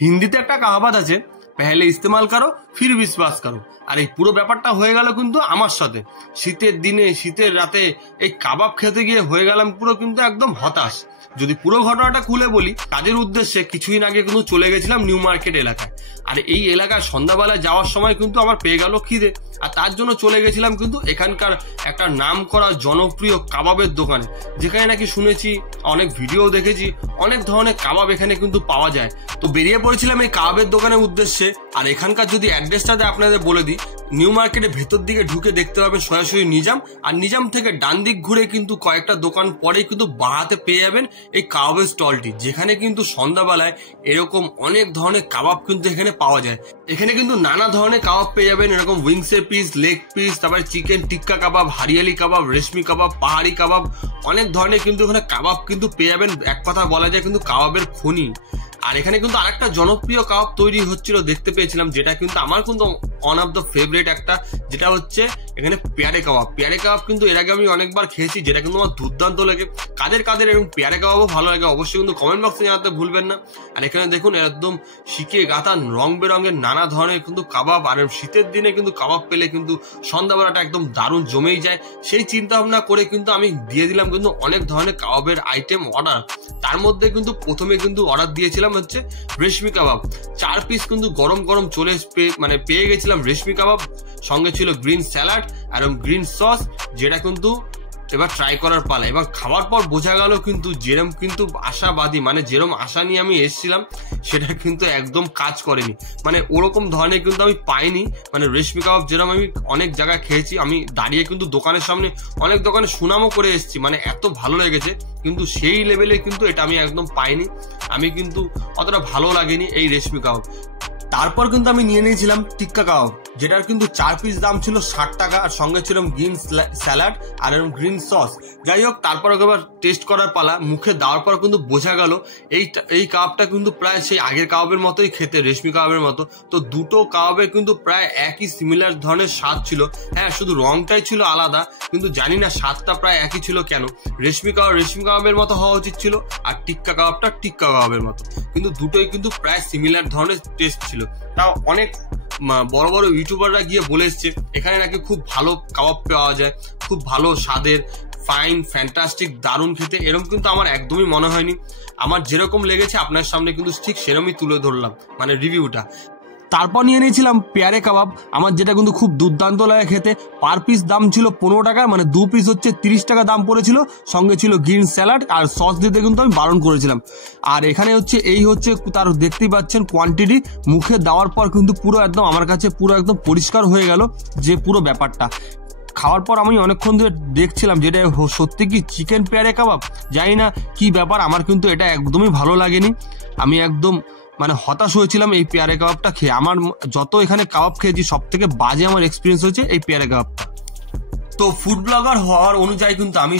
হিন্দিতে একটা কাহাবাত আছে, পেহলে ইস্তেমাল করো ফির বিশ্বাস করো। আর এই পুরো ব্যাপারটা হয়ে গেল কিন্তু আমার সাথে। শীতের দিনে শীতের রাতে এই কাবাব খেতে গিয়ে হয়ে গেলাম পুরো কিন্তু একদম হতাশ। যদি পুরো ঘটনাটা খুলে বলি, কাজের উদ্দেশ্যে কিছুদিন আগে কিন্তু চলে গেছিলাম নিউ মার্কেট এলাকায়। আর এই এলাকায় সন্ধ্যাবেলায় যাওয়ার সময় কিন্তু আমার পেয়ে গেল খিদে, আর তার জন্য চলে গেছিলাম কিন্তু এখানকার একটা নাম করা জনপ্রিয় কাবাবের দোকানে, যেখানে নাকি শুনেছি, অনেক ভিডিও দেখেছি, অনেক ধরনের কাবাব এখানে কিন্তু পাওয়া যায়। তো বেরিয়ে পড়েছিলাম এই কাবাবের দোকানের উদ্দেশ্যে। আর এখানকার যদি অ্যাড্রেসটাতে আপনাদের বলে দিই, নিউ মার্কেটের ভেতর দিকে ঢুকে দেখতে পাবেন সরাসরি নিজাম, আর নিজাম থেকে ডান দিক ঘুরে কিন্তু কয়েকটা দোকান পরেই কিন্তু বাঁহাতে পেয়ে যাবেন এই কাবাবের স্টলটি, যেখানে কিন্তু সন্ধ্যাবেলায় এরকম অনেক ধরনের কাবাব কিন্তু এখানে পাওয়া যায়। এখানে কিন্তু নানা ধরনের কাবাব পেয়ে যাবেন, এরকম উইংসের পিস, লেগ পিস, তারপরে চিকেন টিক্কা কাবাব, হারিয়ালি কাবাব, রেশমি কাবাব, পাহাড়ি কাবাব, অনেক ধরনের কিন্তু এখানে কাবাব কিন্তু পেয়ে যাবেন। এক কথা বলা যায় কিন্তু কাবাবের খনি। আর এখানে কিন্তু আরেকটা জনপ্রিয় কাবাব তৈরি হচ্ছিল দেখতে পেয়েছিলাম, যেটা কিন্তু আমার কিন্তু ওয়ান অফ দ্য ফেভারিট একটা, যেটা হচ্ছে এখানে পেয়ারে কাবাব। পেয়ারে কাবাব কিন্তু এর আগে আমি অনেকবার খেয়েছি, যেটা কিন্তু আমার দুর্দান্ত লাগে। কাদের কাদের এরকম পেয়ারে কাবাবও ভালো লাগে অবশ্যই কিন্তু কমেন্ট বক্সে জানাতে ভুলবেন না। আর এখানে দেখুন একদম শিখে গাঁথা রং বেরঙের নানা ধরনের কিন্তু কাবাব। আর শীতের দিনে কিন্তু কাবাব পেলে কিন্তু সন্ধ্যাবেলাটা একদম দারুণ জমেই যায়। সেই চিন্তা ভাবনা করে কিন্তু আমি দিয়ে দিলাম কিন্তু অনেক ধরনের কাবাবের আইটেম অর্ডার। তার মধ্যে কিন্তু প্রথমে কিন্তু অর্ডার দিয়েছিলাম হচ্ছে রেশমি কাবাব। 4 পিস কিন্তু গরম গরম চলে পেয়ে গেছিলাম রেশমি কাবাব। সঙ্গে ছিল গ্রিন স্যালাড আর গ্রিন সস, যেটা কিন্তু এবার ট্রাই করার পালা। এবার খাওয়ার পর বোঝা গেল কিন্তু যেরম কিন্তু আশাবাদী, মানে যেরম আশা নিয়ে আমি এসেছিলাম সেটা কিন্তু একদম কাজ করেনি। মানে ওরকম ধরনের কিন্তু আমি পাইনি। মানে রেশমি কাবাব যেরকম আমি অনেক জায়গায় খেয়েছি, আমি দাঁড়িয়ে কিন্তু দোকানের সামনে অনেক দোকানে সুনামও করে এসেছি, মানে এত ভালো লেগেছে, কিন্তু সেই লেভেলে কিন্তু এটা আমি একদম পাইনি। আমি কিন্তু অতটা ভালো লাগেনি এই রেশমি কাবাব। তারপর কিন্তু আমি নিয়ে নিয়েছিলাম টিক্কা কাবাব, যেটার কিন্তু 4 পিস দাম ছিল 60 টাকা, আর সঙ্গে ছিল গ্রিন স্যালাড আর গ্রিন সস। যাই হোক, তারপর একবার টেস্ট করার পালা। মুখে দেওয়ার পর কিন্তু বোঝা গেল এই কাবাবটা কিন্তু প্রায় সেই আগের কাবাবের মতোই খেতে, রেশমি কাবাবের মতো। তো দুটো কাবাবের কিন্তু প্রায় একই সিমিলার ধরনের স্বাদ ছিল। হ্যাঁ, শুধু রংটাই ছিল আলাদা, কিন্তু জানি না স্বাদটা প্রায় একই ছিল কেন। রেশমি কাবাবের মতো হওয়া উচিত ছিল, আর টিক্কা কাবাবটা টিক্কা কাবাবের মতো, কিন্তু দুটোই কিন্তু প্রায় সিমিলার ধরনের টেস্ট ছিল। তাও অনেক বড় বড় ইউটিউবাররা গিয়ে বলে এসছে এখানে নাকি খুব ভালো কাবাব পাওয়া যায়, খুব ভালো স্বাদের, ফাইন, ফ্যান্টাস্টিক, দারুণ খেতে। এরকম কিন্তু আমার একদমই মনে হয়নি। আমার যেরকম লেগেছে আপনার সামনে কিন্তু ঠিক সেরকমই তুলে ধরলাম, মানে রিভিউটা। তারপর নিয়ে নিয়েছিলাম পেয়ারে কাবাব, আমার যেটা কিন্তু খুব দুর্দান্ত লাগে খেতে। পার পিস দাম ছিল 15 টাকা, মানে 2 পিস হচ্ছে 30 টাকা দাম পড়েছিল। সঙ্গে ছিল গ্রিন স্যালাড আর সস দিতে কিন্তু আমি বারণ করেছিলাম। আর এখানে হচ্ছে এই হচ্ছে তার দেখতেই পাচ্ছেন কোয়ান্টিটি। মুখে দেওয়ার পর কিন্তু পুরো একদম আমার কাছে পুরো একদম পরিষ্কার হয়ে গেল যে পুরো ব্যাপারটা। খাওয়ার পর আমি অনেকক্ষণ ধরে দেখছিলাম যেটা সত্যি কি চিকেন পেয়ারে কাবাব, জানি না কি ব্যাপার, আমার কিন্তু এটা একদমই ভালো লাগেনি। আমি একদম মানে হতাশ হয়েছিলাম এই পেয়ারে কাবাবটা খেয়ে। আমার যত এখানে কাবাব খেয়েছি সব থেকে বাজে আমার এক্সপিরিয়েন্স হয়েছে এই পেয়ারে কাবাবটা। তো ফুড ব্লগার হওয়ার অনুযায়ী কিন্তু আমি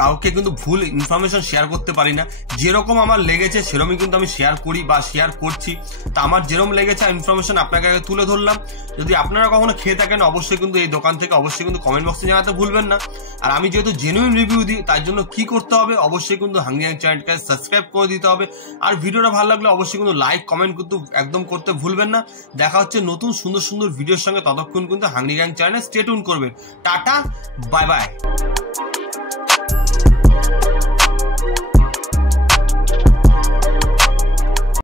কাউকে কিন্তু ভুল ইনফরমেশন শেয়ার করতে পারি না। যেরকম আমার লেগেছে সেরকমই কিন্তু আমি শেয়ার করি বা শেয়ার করছি। তা আমার যেরকম লেগেছে ইনফরমেশন আপনাকে আগে তুলে ধরলাম। যদি আপনারা কখনো খেয়ে থাকেন অবশ্যই কিন্তু এই দোকান থেকে অবশ্যই কিন্তু কমেন্ট বক্সে জানাতে ভুলবেন না। আর আমি যেহেতু জেনুইন রিভিউ দিই, তার জন্য কি করতে হবে, অবশ্যই কিন্তু হাংরি গ্যাং চ্যানেলটাকে সাবস্ক্রাইব করে দিতে হবে। আর ভিডিওটা ভালো লাগলে অবশ্যই কিন্তু লাইক কমেন্ট কিন্তু একদম করতে ভুলবেন না। দেখা হচ্ছে নতুন সুন্দর সুন্দর ভিডিওর সঙ্গে, ততক্ষণ কিন্তু হাংরি গ্যাং চ্যানেলে স্টে টিউন করবেন। Tata, bye bye.